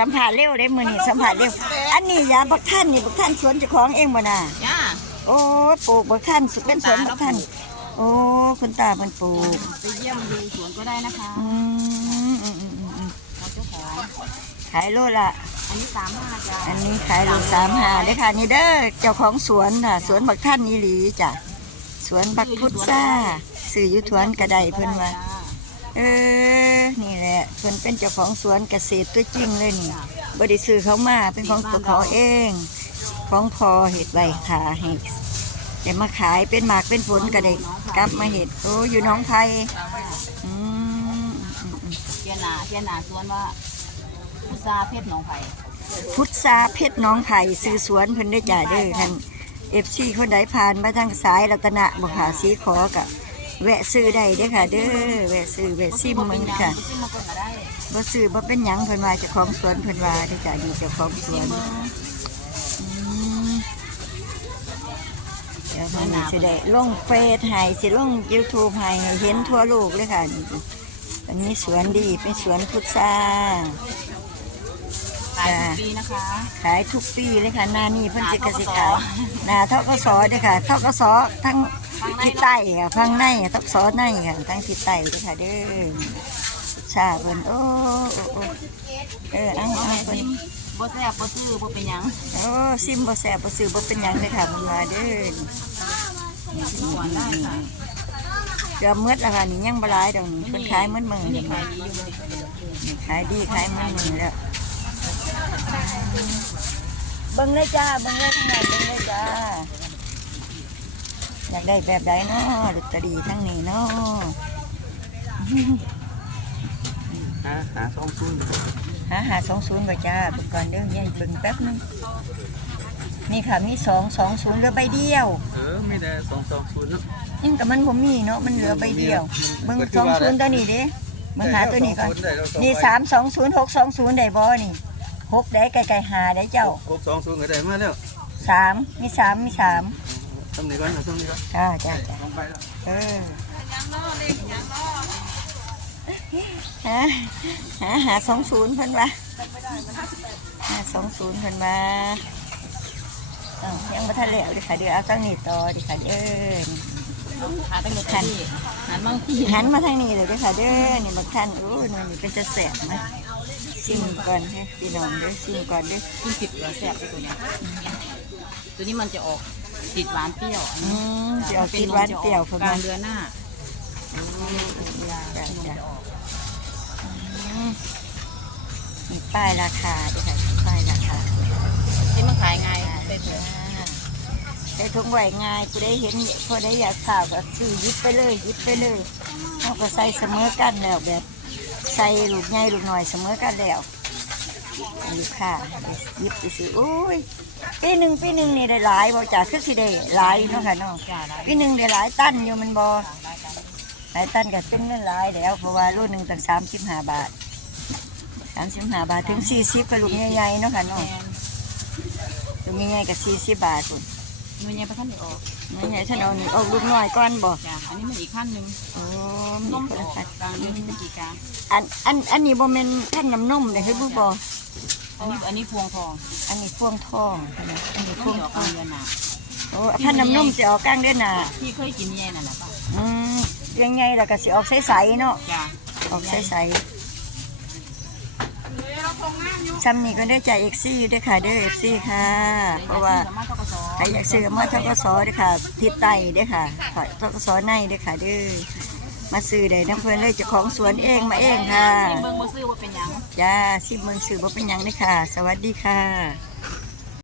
สัมผัสเร็วได้มือนี่สัมผัสเร็ว อันนี้ยาบักท่านนี่บักท่านสวนเจ้าของเองบ่น่ะจ้าโอ้ยปลูกบักท่านสุดเป็นสวนบักท่านโอ้คุณตาเป็นปลูกไปเยี่ยมดูสวนก็ได้นะคะอืมอืมอืมอืมอืมเราเจ้าของขายโลละอันนี้สามห้าจ้าอันนี้ขายโลสามหาเด้อค่ะนี่เด้อเจ้าของสวนน่ะ สวนบักท่านนี่หลีจ้ะสวนบักพุทซ่าสื่ออยุทวนกระไดเพิ่นว่า เออ นี่แหละเพิ่นเป็นเจ้าของสวนเกษตรตัวจริงเลยนี่บไดิซื้อเขามาเป็นของตัวเขาเอง ของพอเห็ดใบขาเห็ดจะมาขายเป็นหมากเป็นผลกระเด็กกลับมาเห็ดโอ้อยู่หน้องไผ่อืมอืมอืมเจียนาเจียนาสวนว่าพุทราเพชรหนองไผ่พุทธาเพชรหน้องไผ่ซื้อสวนเพิ่นได้จ่ายเด้อท่านเอฟซีคนใดผ่านมาทางสายรัตนะบ่ขาสีขอกะ แวะซื้อได้เด้อค่ะ เด้อแวะซื้อแวะซิมมึงค่ะซิมมาเปิดก็ได้บ่ซื้อบ่เป็นหยังเพิ่นว่าเจ้าของสวนเพิ่นว่าเด้อจ้ะนี่เจ้าของสวนอืมเดี๋ยวเพิ่นสิได้ลงเฟซให้สิลง YouTube ให้ให้เห็นทั่วโลกเลยค่ะนี่อันนี้สวนดีเป็นสวนพุทราขายทุกปีนะคะ ขายทุกปีเลยค่ะหนานี่เพิ่นสิกสิขายหนาทกสเด้อค่ะทกสทั้ง ทิศใต้ค่ะฝั่งในทกสในค่ะทั้งทิศใต้เด้อค่ะเด้อชาเพิ่นโอ้โอ้โอ้เอออังเอาอัแม่งเพิ่นซิมบ่แซ่บบ่ซื้อบ่เป็นหยังโอ้ซิมบ่แซ่บบ่ซื้อบ่เป็นหยังเลยค่ะมันว่าเด้อสวนได้ค่ะเกือบหมดแล้วค่ะนี่ยังบ่หลายดอกนี่เพิ่นขายหมดมื้อนี่นี่ขายดีอยู่เลยนี่ขายดีขายหมดมื้อแล้วเบิ่งเลยจ้าเบิ่งเลยทั้งนั้นเบิ่งเลยจ้า อยากได้แบบใดเนาะลอตเตอรี่ทั้งนี้เนาะหาหาสองศูนย์หาหาสองศูนย์บ่จ้าเบิ่งก่อนเด้อเนี่ยเบิ่งแป๊บนึงนี่ค่ะมีสองสองศูนย์เหลือใบเดียวเออไม่ได้สองสองศูนย์เนาะยิ่งกับมันผมมีเนาะมันเหลือใบเดียวเบิ่งสองศูนย์ตัวนี้เด้เบิ่งหาตัวนี้ก่อนนี่สามสองศูนย์หกสองศูนย์ได้บ่นี่หกได้ไกลๆหาได้เจ้าหกสองศูนย์ก็ได้มาแล้วสามมีสามมีสาม ทำนี้ก่อนนะทำนี้ก่อนจ้าจ้าจ้าลงไปแล้วเออหาหาหาสองศูนย์เพิ่นว่าหาสองศูนย์เพิ่นว่าอ้าวยังบ่ทันแล้วเดิค่ะเดี๋ยวเอาตั้งนี้ต่อเดิค่ะเด้อขายตั้งแต่ที่หันมาที่หันมาทางนี้เลยเด้อค่ะเด้อนี่บักท่านโอ้ยมันนี่เป็นจะแสบนะซิมก่อนให้พี่น้องเด้อซิมก่อนเด้อกินผิดเหลือแซ่บไปตัวเนี้ยตัวนี้มันจะออก ติดหวานเปรี้ยวอันอืนี้มสิเอากินหวานเปรี้ยวเพิ่นกลาว่างเดือนหน้าจ้ะจ้ะอืมมีป้ายราคาเด้อค่ะป้ายราคาที่มันขายไงไปเถอะได้ทงไหวง่ายผู้ได้เห็นพอได้อยากข่าวก็ซื้อหยิบไปเลยหยิบไปเลยเราก็ใส่เสมอกันแล้วแบบ ใส่ลูกใหญ่ลูกน้อยเสมอกันแล้ว ลูกค้าหยิบไปสิโอ้ยปีหนึ่งปีหนึ่งนี่ได้หลายบ่จ่าคือสิได้หลายเนาะค่ะเนาะจ้าได้ปีหนึ่งได้หลายตันอยู่มันบ่หลายตันก็เป็นเงินหลายแล้วเพราะว่าโลหนึ่งตั้งสามสิบห้าบาทสามสิบห้าบาทถึงสี่สิบก็ลูกใหญ่ๆเนาะค่ะเนาะลูกใหญ่ๆก็สี่สิบบาทพุ่นมันยังไปขั้นไหนออกไม่ใช่ฉันเอานี่ออกลูกน้อยก่อนบ่จ้าอั นนี้มันอีกขั้นหนึ่งโอ้นมีมคนอละอกอันกลางเดือนพฤศจิกาอันอันอันนี้บ่แม่นท่านน้ำนมเด้เฮ้ยบุบ่อันนี้อันนี้พวงทองอันนี้พวงทองอันนี้อันนี้พต้วองงออกทกลาองงเดือนหนาโอ้ท่านน้ำนมจะออกกลางเดือนหน้าพี่เคยกินแย่นั่นแหละป่ะอืมเรื่องใหญ่แล้วก็สิออกใสๆเนาะจ้าออกใสๆ ซ้ำนี่ก็ได้จ่ายเอ็กซี่ด้วยค่ะเด้อเอ็กซี่ค่ะ เพราะว่าสามารถทกศใครอยากซื้อมาทกสด้วยค่ะทิศใต้ด้วยค่ะทกสในด้วยค่ะเด้อมาซื้อได้น้ำเพลินเลยเจ้าของสวนเองมาเองค่ะซิมเบิ้งบ่ซื้อว่าเป็นหยังจ้าสิบเมืองซื้อบ่เป็นหยังเลยค่ะ สวัสดีค่ะ